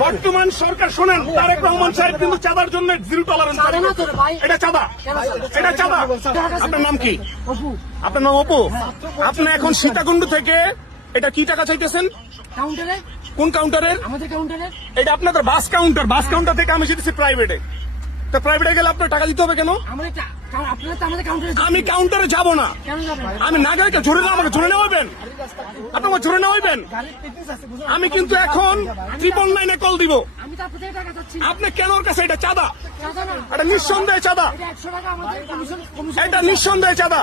বর্তমান সরকার শোনেন, তারেক রহমান সাহেব কিন্তু চাঁদার জন্য জিরো টলারেন্স। এটা চাঁদা, এটা চাঁদা। আপনার নাম কি? আপনার নাম অপু। আপনি এখন সীতাকুণ্ড থেকে এটা কি টাকা চাইতেছেন? কাউন্টারে। কোন কাউন্টারের? আমাদের কাউন্টারে। এটা আপনাদের বাস কাউন্টার। বাস কাউন্টার থেকে আমি যেতেছি প্রাইভেটে। তো প্রাইভেটে গেলে আপনার টাকা দিতে হবে কেন? আমি কাউন্টারে যাব না। আমি নাগরিককে ঝরে না, আমাকে ঝরে নেওয়া হইবেন, আপনাকে ঝরে নেওয়া হইবেন। আমি কিন্তু এখন 999-এ কল দিব। আপনি কেন ওর কাছে? এটা চাঁদা, এটা নিঃসন্দেহে চাঁদা, এটা নিঃসন্দেহে চাঁদা,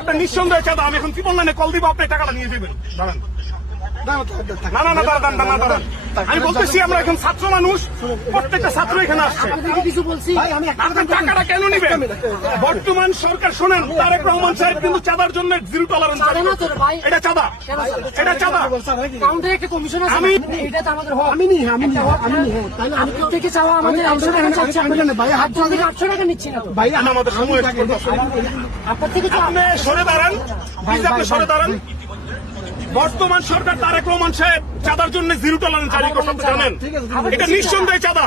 এটা নিঃসন্দেহে চাঁদা। আমি এখন 999-এ কল দিব, আপনি টাকাটা নিয়ে যাবেন। দাঁড়ান, না না না, দাঁড়ান দাঁড়ান দাঁড়ান। আমি বলতেছি আমরা এখন ছাত্র মানুষ, প্রত্যেকটা ছাত্র এখানে আসছে। আপনার টাকাটা কেন নিবেন? বর্তমান সরকার শোনেন, তারেক রহমান সাহেব কিন্তু চাঁদার জন্য জিরো টলারেন্স। এটা চাঁদা, এটা চাঁদা। কাউন্টারে একটা কমিশন আছে। এটা তো আমাদের হক। আমি তাহলে আমি থেকে চাওয়া আমাদের 800 টাকা চাচ্ছি। ভাই 800 টাকা নিচ্ছি না ভাই, আমাদের সময় আপনার থেকে আপনি সরে দাঁড়ান, আপনি সরে দাঁড়ান। বর্তমান সরকার তারেক রহমান সাহেব চাঁদার জন্য জিরো টলারেন্স জারি করতে জানেন। এটা নিঃসন্দেহে চাঁদা,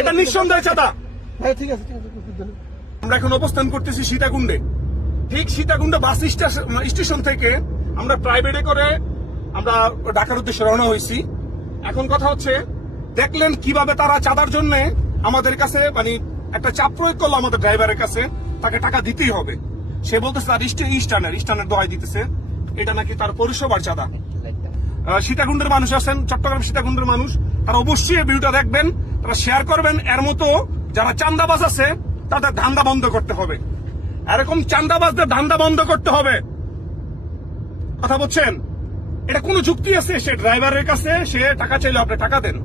এটা নিঃসন্দেহে চাঁদা। আমরা এখন অবস্থান করতেছি সীতাকুণ্ডে। ঠিক সীতাকুণ্ডে বাস স্টেশন থেকে আমরা প্রাইভেটে করে আমরা ঢাকার উদ্দেশ্যে রওনা হয়েছি। এখন কথা হচ্ছে, দেখলেন কিভাবে তারা চাঁদার জন্য আমাদের কাছে মানে একটা চাপ প্রয়োগ করলো আমাদের ড্রাইভারের কাছে, তাকে টাকা দিতেই হবে। সে বলতেছে তার ইস্টার্নের দোহাই দিতেছে, এটা নাকি তার পরিষেবার চাঁদা। সীতাকুণ্ডের মানুষ আছেন, চট্টগ্রাম সীতাকুণ্ডের মানুষ, তারা অবশ্যই এই ভিডিওটা দেখবেন, তারা শেয়ার করবেন। এর মতো যারা চাঁদাবাজ আছে তাদের ধান্দা বন্ধ করতে হবে, এরকম চাঁদাবাজদের ধান্দা বন্ধ করতে হবে। কথা বলছেন? এটা কোনো যুক্তি আছে? সে ড্রাইভারের কাছে সে টাকা চাইলে আপনি টাকা দেন,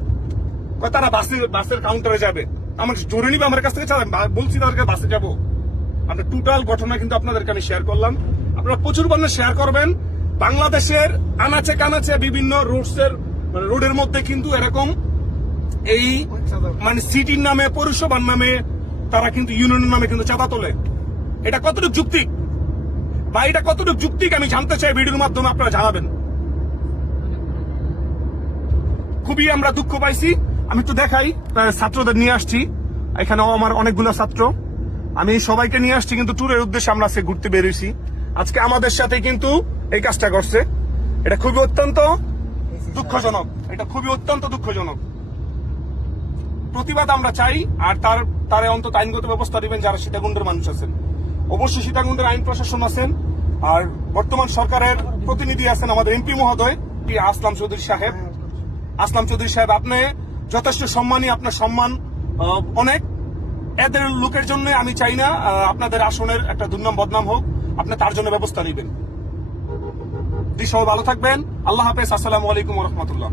তারা বাসের কাউন্টারে যাবে, আমাকে জোরে নিবে আমার কাছ থেকে। বলছি তাদেরকে বাসে যাবো। আমরা টোটাল ঘটনা কিন্তু আপনাদেরকে আমি শেয়ার করলাম। আপনারা প্রচুর পরিমাণে শেয়ার করবেন। বাংলাদেশের আনাচে কানাচে বিভিন্ন রোডের মধ্যে কিন্তু এরকম এই মানে সিটির নামে, পৌরসভার নামে, তারা কিন্তু ইউনিয়নের নামে কিন্তু চাঁদা তোলে। এটা কতটুকু যুক্তিক বা এটা কতটুকু যুক্তিক আমি জানতে চাই, ভিডিওর মাধ্যমে আপনারা জানাবেন। খুবই আমরা দুঃখ পাইছি। আমি একটু দেখাই, ছাত্রদের নিয়ে আসছি, এখানেও আমার অনেকগুলো ছাত্র, আমি সবাইকে নিয়ে আসছি কিন্তু ট্যুরের উদ্দেশ্যে আমরা আজকে ঘুরতে বেরিয়েছি। আজকে আমাদের সাথে কিন্তু এই কাজটা করছে। এটা খুবই অত্যন্ত দুঃখজনক, এটা খুবই অত্যন্ত দুঃখজনক। প্রতিবাদ আমরা চাই, আর তার অন্তত আইনগত ব্যবস্থা দিবেন যারা সীতাকুণ্ডের মানুষ আছেন। অবশ্যই সীতাকুণ্ডের আইন প্রশাসন আছেন, আর বর্তমান সরকারের প্রতিনিধি আছেন আমাদের এমপি মহোদয় আসলাম চৌধুরী সাহেব। আপনি যথেষ্ট সম্মানী, আপনার সম্মান অনেক। এদের লোকের জন্য আমি চাই না আপনাদের আসনের একটা দুর্নাম বদনাম হোক, আপনি তার জন্য ব্যবস্থা নেবেন। সবাই ভালো থাকবেন। আল্লাহ হাফেজ। আসসালামু আলাইকুম ওয়া রাহমাতুল্লাহ।